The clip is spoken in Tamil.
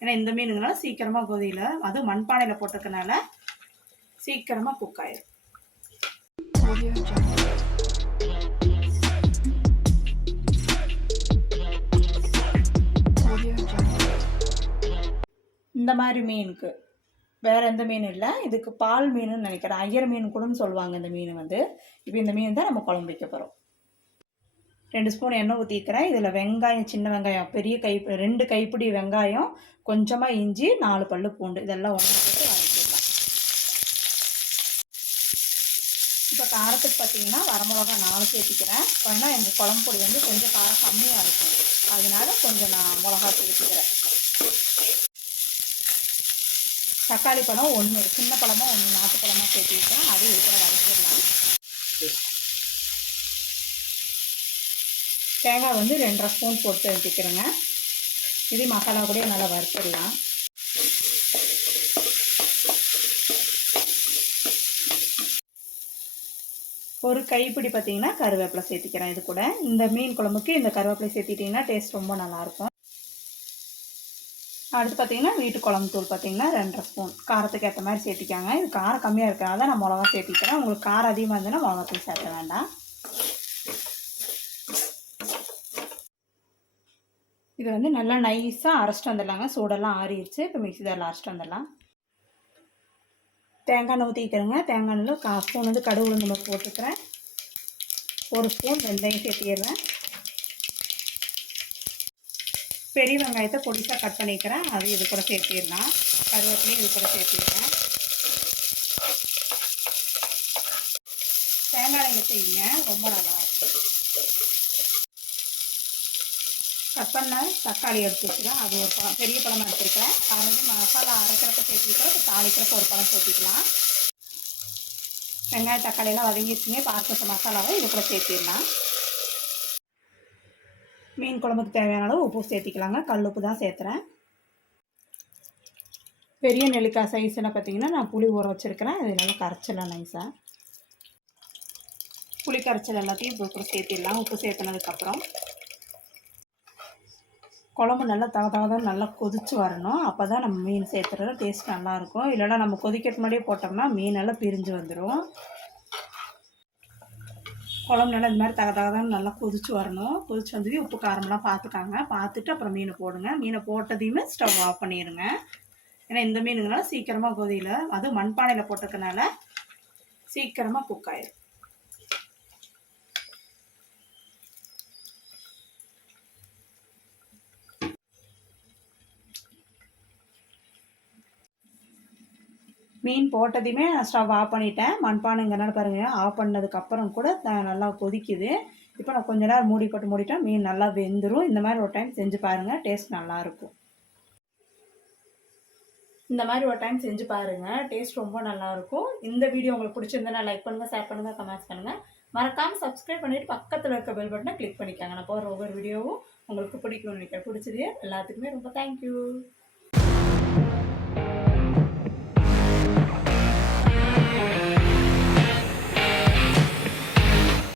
ஏன்னா இந்த மீனுங்கனால சீக்கிரமாக கொதியில் அது மண்பானையில் போட்டிருக்கனால சீக்கிரமாக குக் ஆயிடும். இந்த மாதிரி மீனுக்கு வேறு எந்த மீன் இல்லை, இதுக்கு பால் மீனுன்னு நினைக்கிறேன், ஐயர் மீன் கூடன்னு சொல்லுவாங்க இந்த மீன் வந்து. இப்போ இந்த மீன் தான் நம்ம குழம்பு வைக்க போகிறோம். 2 ஸ்பூன் எண்ணெய் ஊற்றிக்கிறேன். இதில் வெங்காயம், சின்ன வெங்காயம் பெரிய 2 கைப்பிடி வெங்காயம், கொஞ்சமாக இஞ்சி, 4 பல்லு பூண்டு இதெல்லாம் ஒன்றா போட்டு வதக்கிடலாம். இப்போ காரத்துக்கு பார்த்தீங்கன்னா வரமிளகா 4 சேர்த்திக்கிறேன். ஏன்னா எங்கள் குழம்பு பொடி வந்து கொஞ்சம் காரம் கம்மியாக இருக்கும், அதனால கொஞ்சம் நான் மிளகா சேர்த்துக்கிறேன். தக்காளி பழம் 1, சின்ன பழமாக 1, நாட்டு பழமாக சேர்த்திக்கிறேன். அதையும் இருக்கிற வதக்கிடலாம். தேங்காய் வந்து 2.5 ஸ்பூன் போட்டு ஊற்றிக்கிறேங்க. இது மசாலா கூட நல்லா வறுத்துடலாம். ஒரு கைப்பிடி பார்த்திங்கன்னா கருவேப்பிலை சேர்த்திக்கிறேன். இது கூட இந்த மீன் குழம்புக்கு இந்த கருவேப்பிலை சேர்த்திட்டிங்கன்னா டேஸ்ட் ரொம்ப நல்லாயிருக்கும். அடுத்து பார்த்திங்கன்னா வீட்டு குழம்பு தூள் பார்த்திங்கன்னா 2.5 ஸ்பூன் காரத்துக்கு ஏற்ற மாதிரி சேர்த்திக்காங்க. இது காரம் கம்மியாக இருக்கிறனால தான் நான் மிளகா சேர்த்திக்கிறேன். உங்களுக்கு காரம் அதிகமாக இருந்ததுன்னா மிளகாத்தூள் சேர்த்த வேண்டாம். இது வந்து நல்லா நைஸாக அரைச்சிட்டு வந்துடலாங்க. சூடெல்லாம் ஆறிடுச்சு. இப்போ மிக்ஸி ஜாரில் அரைச்சிட்டு வந்துடலாம். தேங்காய் எண்ணெய் ஊற்றிக்கிறேங்க. தேங்காய் எண்ணெயில் 1/4 ஸ்பூன் வந்து கடுகு உளுந்து பருப்பு போட்டுக்கிறேன். 1 ஸ்பூன் வெந்தயம் சேர்த்திக்கிறேன். பெரிய வெங்காயத்தை பொடிசாக கட் பண்ணிக்கிறேன், அது இது கூட சேர்த்திடலாம். கருவேப்பிலையும் இது கூட சேர்த்திடுறேன். தேங்காய் எண்ணெய் செய்யுங்க, ரொம்ப நல்லாயிருக்கும். கட் பண்ண தக்காளி எடுத்து வச்சுக்கலாம். அது ஒரு பழம், பெரிய பழமாக எடுத்துருக்கேன். அது வந்து மசாலா அரைக்கிறப்ப சேர்த்துக்கிட்டோம், இப்போ தாளிக்கிறப்ப ஒரு பழம் சேர்த்திக்கலாம். வெங்காயம் தக்காளியெல்லாம் வதங்கிடுச்சுங்க. இப்போ அரைச்ச மசாலாவை இது கூட சேர்த்திடலாம். மீன் குழம்புக்கு தேவையான அளவு உப்பு சேர்த்திக்கலாங்க. கல் உப்பு தான் சேர்த்துறேன். பெரிய நெல்லிக்காய் சைஸ்ன்னு பார்த்தீங்கன்னா நான் புளி ஊற வச்சுருக்கிறேன். அது நல்லா கரைச்சிடலாம் நைஸாக. புளி கரைச்சல் எல்லாத்தையும் இப்போ கூட சேர்த்திடலாம். உப்பு சேர்த்துனதுக்கப்புறம் குழம்பு நல்லா தகதான் நல்லா கொதித்து வரணும். அப்போ தான் நம்ம மீன் சேர்த்துறது டேஸ்ட் நல்லாயிருக்கும். இல்லைனா நம்ம கொதிக்கிறதுக்கு முன்னாடியே போட்டோம்னா மீனெல்லாம் பிரிஞ்சு வந்துடும். குழம்பு நல்லா இந்த மாதிரி தகதான் நல்லா கொதித்து வரணும். கொதித்து வந்தது உப்பு காரமெல்லாம் பார்த்துக்காங்க. பார்த்துட்டு அப்புறம் மீனை போடுங்க. மீனை போட்டதையுமே ஸ்டவ் ஆஃப் பண்ணிடுங்க. ஏன்னா இந்த மீனுங்கனால சீக்கிரமாக கொதியில் அது மண்பானையில் போட்டிருக்கனால சீக்கிரமாக குக் ஆயிடும். மீன் போட்டதையுமே நான் ஸ்டவ் ஆஃப் பண்ணிட்டேன். மண்பானைங்கிறனால பாருங்கள், ஆஃப் பண்ணதுக்கப்புறம் கூட நல்லா கொதிக்குது. இப்போ நான் கொஞ்ச நேரம் மூடி போட்டு மூடிட்டேன், மீன் நல்லா வெந்துடும். இந்த மாதிரி ஒரு டைம் செஞ்சு பாருங்கள், டேஸ்ட் நல்லாயிருக்கும். இந்த மாதிரி ஒரு டைம் செஞ்சு பாருங்கள், டேஸ்ட் ரொம்ப நல்லாயிருக்கும். இந்த வீடியோ உங்களுக்கு பிடிச்சிருந்தா லைக் பண்ணுங்கள், ஷேர் பண்ணுங்கள், கமெண்ட்ஸ் பண்ணுங்கள். மறக்காமல் சப்ஸ்கிரைப் பண்ணிவிட்டு பக்கத்தில் இருக்க பெல் பட்டனை கிளிக் பண்ணிக்காங்க. நான் போகிற ஒவ்வொரு வீடியோவும் உங்களுக்கு பிடிக்கும்னு நினைக்கிறேன். பிடிச்சது எல்லாத்துக்குமே ரொம்ப தேங்க்யூ.